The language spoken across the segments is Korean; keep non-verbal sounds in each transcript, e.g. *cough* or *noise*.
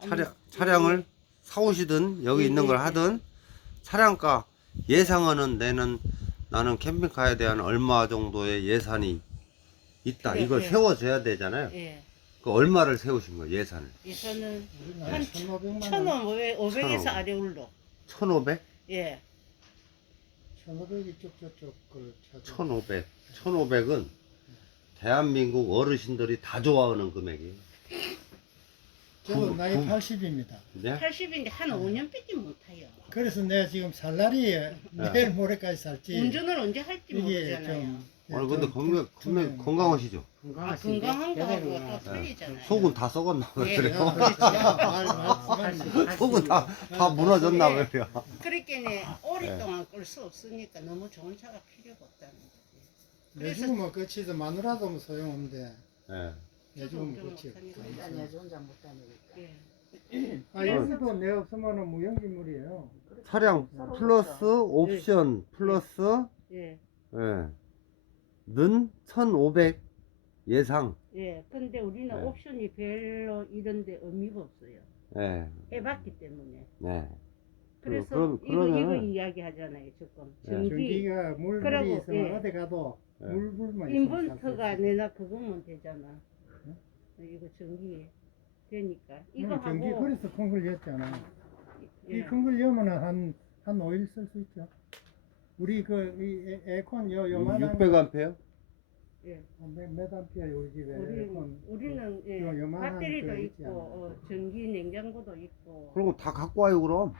차량, 차량을 사오시든 여기 있는 걸 하든 차량가 예상하는 내는 나는 캠핑카에 대한 얼마 정도의 예산이 있다. 그래, 이걸 그래. 세워줘야 되잖아요. 예. 그 얼마를 세우신 거예요, 예산을? 예산은 한한 1,500만 원, 1,500에서 1,500. 아래 올로. 1,500? 예. 1,500 이쪽 저쪽 그 차도 1,500. 1,500은 대한민국 어르신들이 다 좋아하는 금액이에요. 저도 구- 나이 구- 80입니다. 네? 80인데 한 5년밖에 못 타요. 그래서 내가 지금 살 날이 내일 모레까지 살지. 운전을 언제 할지 이게 모르잖아요. 좀 아니, 근데 좀 건강, 좀- 건강, 건강하시죠? 아, 건강한 거하고 또 틀리잖아요. 속은 다 썩었나 예. 그래요? 아. *laughs* 말, 말씀하시- 속은 다, 다 무너졌나 네. 그래요? 그렇게는 오랫동안 끌 수 없으니까 너무 좋은 차가 필요가 없다는 거지. 내 그래서 죽으면 끝이지 마누라도 뭐 소용없는데 네. 못하니까. 아니야 저 혼자 못 다니니까. 예. 아 여기도 내 없으면 무용지물이에요. 차량 플러스 옵션 플러스 예. 예. 는 1,500 예상. 예. 근데 우리는 네. 옵션이 별로 이런데 의미가 없어요. 예. 해봤기 때문에. 네. 그래서 그럼- 이거 이거 그러면은- 이야기 하잖아요 지금. 네. 전기 전기가 물 그러고, 물이 있으면 예. 어디 가도 예. 물불만 있으면 인버터가. 내나 그거면 되잖아. 이거 전기 되니까 이거 음, 전기 하고 그래서 큰걸 였잖아. 예. 이큰걸 여면 한한 5일 쓸 수 있죠. 우리 그 이 에어컨 요 요만한 600암페어? 예. 몇, 몇 암페어 우리 집에 우리 에어컨 우리는 예. 요 요만한 배터리도 그 있지 있고 않아요? 어, 전기 냉장고도 있고. 그럼 다 갖고 와요 그럼.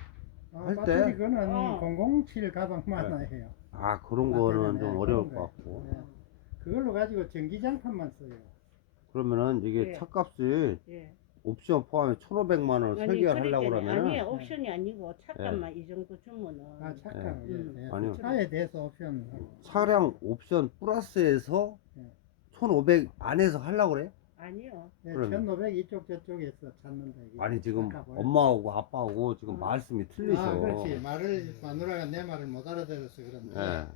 아, 할 때? 배터리 그는 어. 007 가방만 네. 해요. 아 그런 거는 좀 예, 어려울 그런 것. 같고. 예. 그걸로 가지고 전기장판만 써요. 그러면은 이게 예. 차값이 예. 옵션 포함해 1,500만 원 설계를 하려고. 그러면은 아니 옵션이 아니고 차값만 이 정도 주면은 아 착한 예. 음. 예. 아니요. 차에 대해서 옵션 차량 옵션 플러스에서 예. 1,500 안에서 하려고 그래요? 아니요. 예, 그러면- 1500 이쪽 저쪽에서 찾는다 이게. 아니 지금 아까워요. 엄마하고 아빠하고 지금 음. 말씀이 틀리셔. 아 그렇지 말을 마누라가 내 말을 못 알아들어서 그런데 예.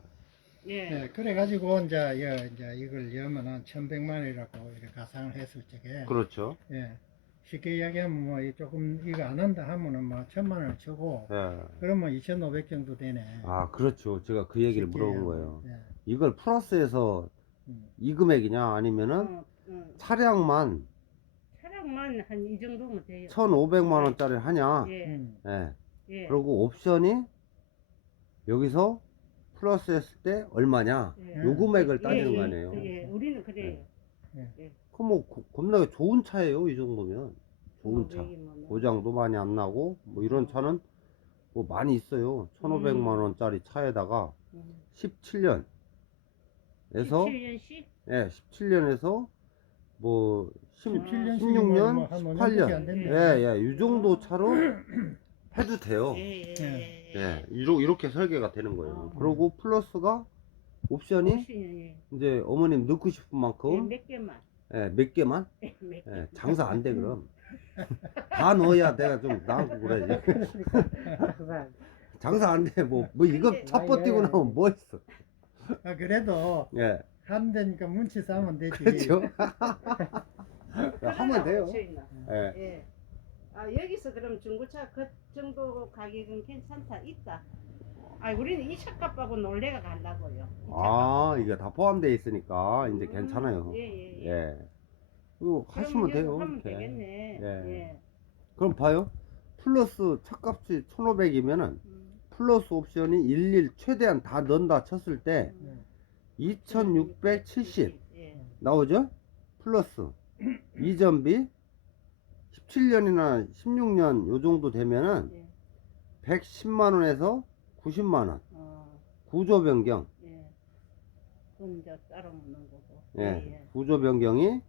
예. 예, 그래가지고 이제, 여, 이제 이걸 여면은 1100만 원이라고 이렇게 가상을 했을 적에 그렇죠. 예, 쉽게 이야기하면 뭐이 조금 이거 안 한다 하면은 뭐 천만 원을 쳐고 예. 그러면 2500 정도 되네. 아 그렇죠. 제가 그 얘기를 쉽게 물어본. 거예요. 예, 이걸 플러스해서 음. 이 금액이냐 아니면은 어, 어. 차량만 차량만 한 이 정도면 돼요. 1,500만 원짜리 하냐? 예. 음. 예. 예. 그리고 옵션이 여기서 플러스 했을 때 얼마냐? 예. 요 금액을 예, 따지는 예, 거 아니에요? 예, 우리는 그래요. 그럼 뭐 고- 겁나게 좋은 차예요, 이 정도면. 좋은 차. 500이면은. 고장도 많이 안 나고 뭐 이런 차는 뭐 많이 있어요. 1,500만 원짜리 차에다가 음. 17년에서 17년씩? 예, 17년에서 뭐 10, 17년 16년, 뭐한 5년밖에 18년. 안 된다. 예, 예, 이 정도 차로 *coughs* 해도 돼요. 예, 예, 예. 예. 예, 이러, 이렇게 설계가 되는 거예요. 아. 그리고 플러스가 옵션이 옵션이, 이제 어머님 넣고 싶은 예, 만큼 몇 개만. 예, 몇 개만 *laughs* 몇 개. 예, 장사 안 돼 그럼 *laughs* 다 넣어야 내가 좀 나오고 그래야지 *laughs* 장사 안 돼 뭐 뭐 이거 근데- 차포 뛰고 나면 뭐 있어 아 그래도 예한 대니까 문치 싸면 되지. 그렇죠 하면 돼요 붙여 있나? 예 예. 아, 여기서 그럼 중고차 그 정도 가격은 괜찮다, 있다. 아, 우리는 이 차값하고 놀래가 간다고요. 이 아 이게 다 포함되어 있으니까 이제 음, 괜찮아요 예, 예, 예. 예 이거 하시면 돼요 하면 이렇게. 되겠네. 예. 예. 그럼 봐요 플러스 차값이 1500이면은 음, 플러스 옵션이 일일 최대한 다 넣는다 쳤을 때 음. 2670 예. 나오죠? 플러스 이전비 17년이나 16년 요 정도 되면은 예. 110만 원에서 90만 원 어, 구조 변경 예. 그건 이제 따로 먹는 거고. 예, 구조 변경이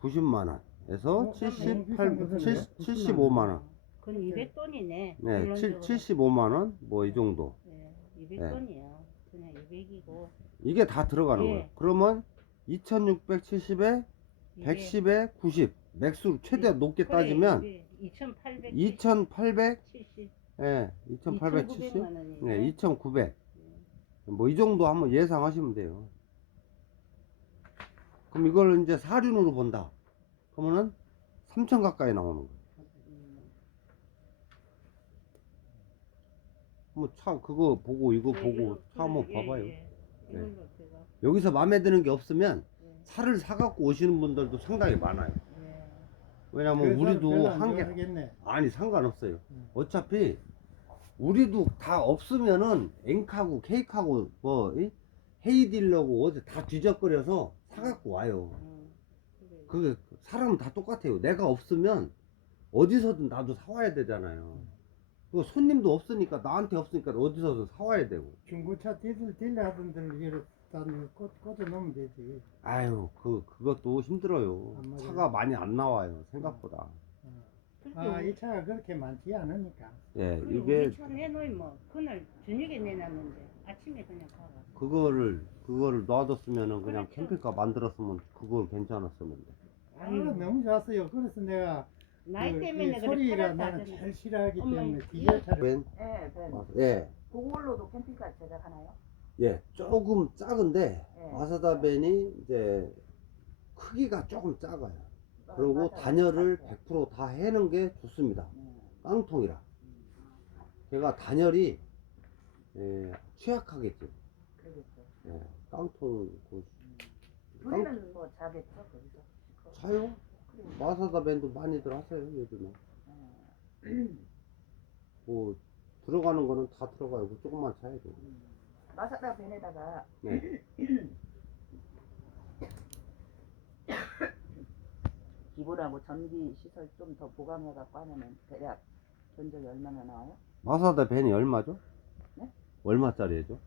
90만 원에서 어, 78 너무 비싼 70, 거잖아요. 75만 원. 그건 200돈이네. 네, 7, 75만 원 뭐 이 정도. 예, 200돈이야. 그냥 200이고. 이게 다 들어가는 예. 거예요. 그러면 2670에 110에 90 맥수로 최대 네. 높게 그래, 따지면 2,800 예. 2,870 예, 2,900 예. 예. 뭐이 정도 한번 예상하시면 돼요. 그럼 이걸 이제 사륜으로 본다. 그러면은 3,000 가까이 나오는 거예요. 뭐차 그거 보고 이거 보고 차 한번 봐봐요. 네. 여기서 마음에 드는 게 없으면 예. 차를 사갖고 오시는 분들도 상당히 많아요. 예. 왜냐면 그래서 우리도 별로 안한개 좋아하겠네. 아니 상관없어요. 음. 어차피 우리도 다 없으면은 앵카고 케이크하고 뭐 이? 헤이딜러고 어디 다 뒤적거려서 사갖고 와요. 음. 그게 사람은 다 똑같아요. 내가 없으면 어디서든 나도 사와야 되잖아요. 그 손님도 없으니까 나한테 없으니까 어디서든 사와야 되고. 중고차 딜 딜러 하던들 이 렇게 꽂 꽂아 놓으면 되지. 아유 그 그것도 힘들어요. 안 맞아요. 차가 많이 안 나와요 생각보다. 그렇게 아, 이 차가 그렇게 많지 않으니까. 예 이게 우리 차 내놓으면 그날 저녁에 내놨는데 아침에 그냥 가가. 그거를 그거를 놔뒀으면은 그냥 그렇죠. 캠핑카 만들었으면 그거 괜찮았었는데. 아, 너무 좋았어요. 그래서 내가 나이 그, 때문에 이 그래 소리가 팔았다 나는. 제일 싫어하기 엄마, 때문에 디젤 차를 벤? 예, 네. 예. 그걸로도 캠핑카 제작하나요? 예, 조금 작은데 예. 마사다 벤이 이제 크기가 조금 작아요. 그리고. 단열을 맞아요. 100%다 해는 게 좋습니다. 음. 깡통이라. 걔가 단열이 예, 취약하겠죠. 그러겠죠. 예, 깡통 그 우리는 뭐 자겠죠 거기서. 그- 차요? 그리고 마사다 벤도 많이들 하세요 요즘에. 예. *clears throat* 뭐 들어가는 거는 다 들어가요. 그 조금만 차야 돼. 음. 마사다 벤에다가 네. *coughs* 기본하고 전기 시설 좀 더 보강해 갖고 하면은 대략 견적이 얼마나 나와요? 마사다 벤이 얼마죠? 네? 얼마짜리죠?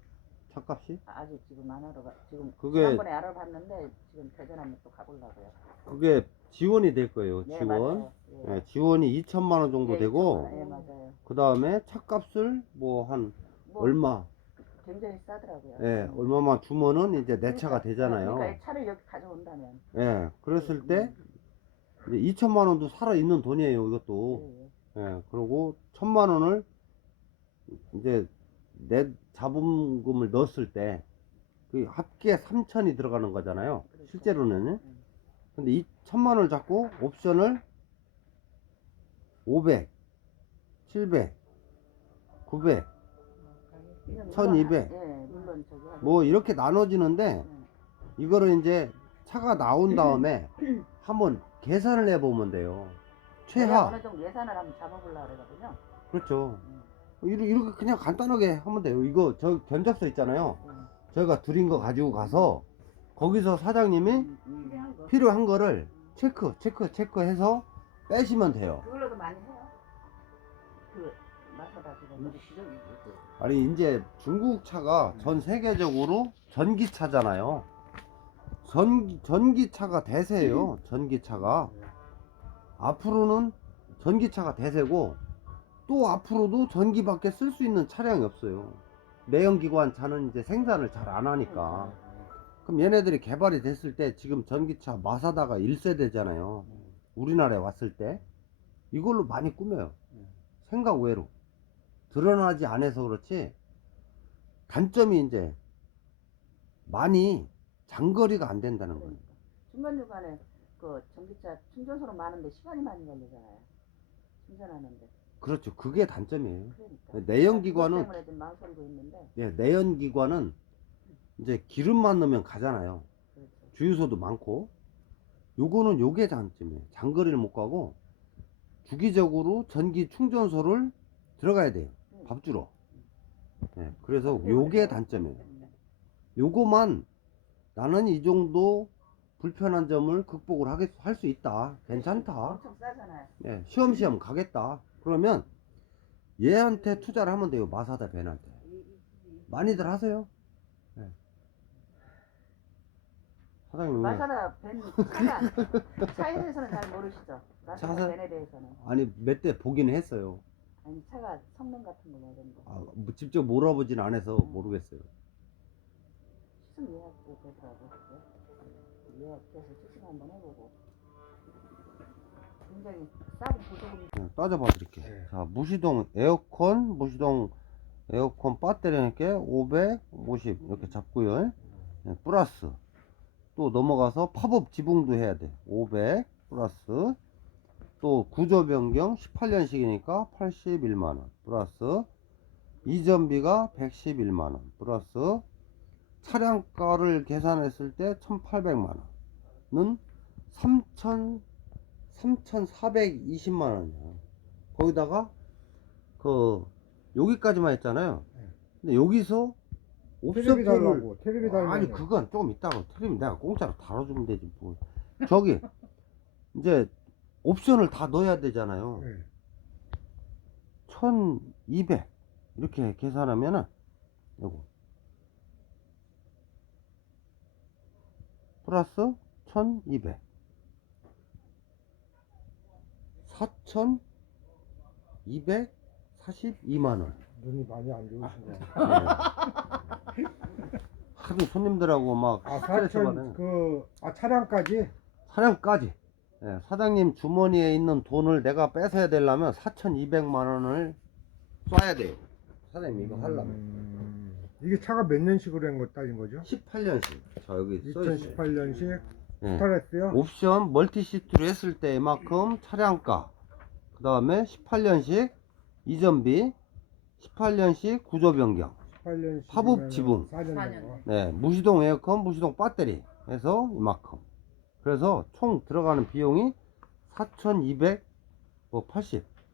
차값이? 아, 아직 지금 안 알아봐. 지금 그게- 지난번에 알아봤는데 지금 대전 한번 또 가보려고요. 그게 지원이 될 거예요. 네, 지원. 맞아요. 예. 예, 지원이 2천만 원 정도 예, 되고 예, 맞아요. 그 다음에 차값을 뭐 한 뭐 얼마 굉장히 싸더라고요. 예 음. 얼마만 주면은 이제 내 차가 그러니까- 되잖아요 그러니까 이 차를 여기 가져온다면. 예 그랬을 때 이제 2천만 원도 살아 있는 돈이에요 이것도 예, 예. 예 그리고 천만 원을 이제 내 자본금을 넣었을 때 그 합계 3천이 들어가는 거잖아요 그렇죠. 실제로는 음. 근데 이 천만 원을 잡고 옵션을 500 700 900 그냥 1200. 물론 하- 예, 물론 저기 하죠. 뭐 이렇게 나눠지는데 음. 이거를 이제 차가 나온 다음에 *clears throat* 한번 계산을 해보면 돼요. 제가 최하. 어느 정도 예산을 한번 잡아보려고 그러거든요. 그렇죠. 음. 이렇게, 이렇게 그냥 간단하게 하면 돼요. 이거 저 견적서 있잖아요. 음. 저희가 드린 거 가지고 가서 거기서 사장님이 음, 음. 필요한 거. 필요한 거를 체크, 체크, 체크해서 빼시면 돼요. 그걸로도 많이 해요. 그 아니, 이제 중국 차가 전 세계적으로 전기차잖아요. 전기, 전기차가 대세예요. 전기차가. 앞으로는 전기차가 대세고 또 앞으로도 전기밖에 쓸 수 있는 차량이 없어요. 내연기관 차는 이제 생산을 잘 안 하니까. 그럼 얘네들이 개발이 됐을 때 지금 전기차 마사다가 1세대잖아요. 우리나라에 왔을 때 이걸로 많이 꾸며요. 생각 외로. 드러나지 않아서 그렇지 단점이 이제 많이 장거리가 안 된다는 거예요. 중간중간에 그 전기차 충전소로 많은데 시간이 많이 걸리잖아요. 충전하는데. 그렇죠. 그게 단점이에요. 그러니까. 내연기관은. 예, 내연기관은 이제 기름만 넣으면 가잖아요. 그렇죠. 주유소도 많고. 요거는 요게 장점이에요. 장거리를 못 가고 주기적으로 전기 충전소를 들어가야 돼요. 음. 밥 주러. 예, 그래서 요게 단점이에요. 요거만 나는 이 정도 불편한 점을 극복을 하겠, 할 수 있다. 괜찮다. 엄청 싸잖아요. 예, 시험시험 가겠다. 그러면 얘한테 투자를 하면 돼요. 마사다 벤한테. 많이들 하세요. 예. 사장님, 마사다 벤 대해서는 *laughs* 잘 모르시죠? 마사다 벤에 대해서는. 아니, 몇 대 보긴 했어요. 아니 차가 성능 같은 거뭐 이런 거. 아, 뭐 직접 물어보진 않아서 모르겠어요. 시승 예약도 되더라고. 그게. 예약해서 시승 한번 해보고. 굉장히 싸고 보조금이 네, 따져봐 드릴게요. 자, 무시동 에어컨, 무시동 에어컨 배터리니까 550 이렇게 잡고요. 네, 플러스 또 넘어가서 팝업 지붕도 해야 돼. 500 플러스 또 구조 변경 18년식이니까 81만 원 플러스 이전비가 111만원 플러스 차량가를 계산했을 때 1800만원은 3천 3,420만원이야 거기다가 그 여기까지만 했잖아요. 근데 여기서 테레비 달라고 테레비 달라고. 아니 그건 좀 이따가 틀리면 내가 공짜로 달아주면 되지 뭐 저기 *laughs* 이제 옵션을 다 넣어야 되잖아요. 네. 1200 이렇게 계산하면은 요거. 플러스 1200 4242만원. 눈이 많이 안 좋으신 거 *laughs* 하도 손님들하고 막 아 스트레스 받는 그아 차량까지? 사장까지 예, 사장님 주머니에 있는 돈을 내가 뺏어야 되려면 4200만 원을 쏴야 돼요 사장님 이거 하려면 음, 이게 차가 몇 년식으로 한거 따진 거죠? 18년씩 자 여기 써있어요 2018년식 예. 스타레스요? 옵션 멀티시트로 했을 때만큼 차량가 그 다음에 18년식 이전비 18년식 구조 변경 18년식 파급 지붕. 4년 사된 거. 네, 무시동 에어컨 무시동 배터리 해서 이만큼 그래서 총 들어가는 비용이 4280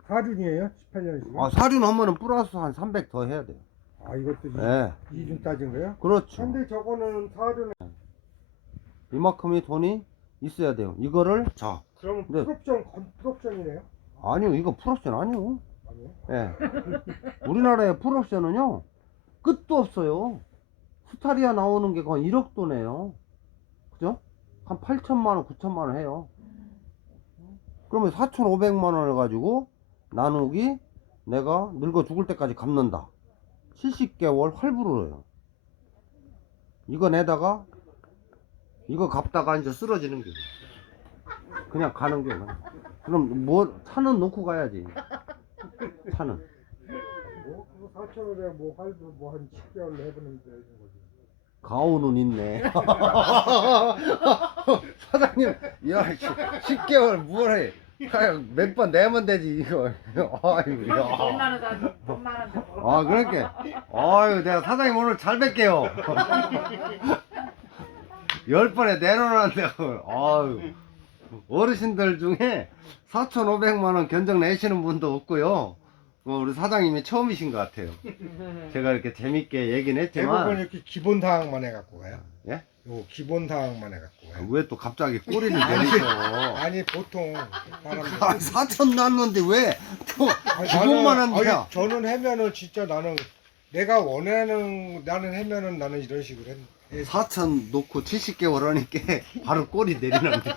사륜이에요? 18년식 아, 사륜 하면은 플러스 한 300 더 해야 돼요. 아 이것도 이- 네, 이중 따진 거예요? 그렇죠. 근데 저거는 사륜 이만큼의 돈이 있어야 돼요. 이거를 자, 그러면 네. 풀옵션 건- 풀옵션이네요? 아니요, 이거 풀옵션 아니요. 아니요? 예, 우리나라의 풀옵션은요 끝도 없어요. 스타리아 나오는 게 거의 1억 돈이에요. 그죠? 한 8천만 원, 9천만 원 해요. 그러면 4,500만 원을 가지고 나누기 내가 늙어 죽을 때까지 갚는다. 70개월 할부로요. 이거 내다가 이거 갚다가 이제 쓰러지는 게 그냥 가는 게 그럼 뭐 차는 놓고 가야지. 차는 뭐 그거 4,500뭐 할부 뭐한 10개월로 해보는 데 되는 거지 가오는 있네. *laughs* *laughs* 사장님, 야, 10개월 뭘 해? 몇번 내면 되지, 이거. 아이고, 야. 아, 그렇게. 아유, 내가 사장님 오늘 잘 뵐게요. *laughs* 열 번에 내놓으란다고. 아유. 어르신들 중에 4,500만원 견적 내시는 분도 없고요. 뭐 우리 사장님이 처음이신 것 같아요. *laughs* 제가 이렇게 재밌게 얘기는 대부분 했지만. 이렇게 기본 사항만 해갖고 가요 예? 요 기본 사항만 해갖고 가요 왜 또 갑자기 꼬리를 내리셔? *laughs* 아니 보통 사람들 아, 4천 났는데 왜또 아니, 기본만 나는-? 아니, 저는 하면은 진짜 나는 내가 원하는 나는 하면은 나는 이런 식으로 했. 예, 4천 놓고 70개월 하니까 *laughs* 바로 꼬리 내리는데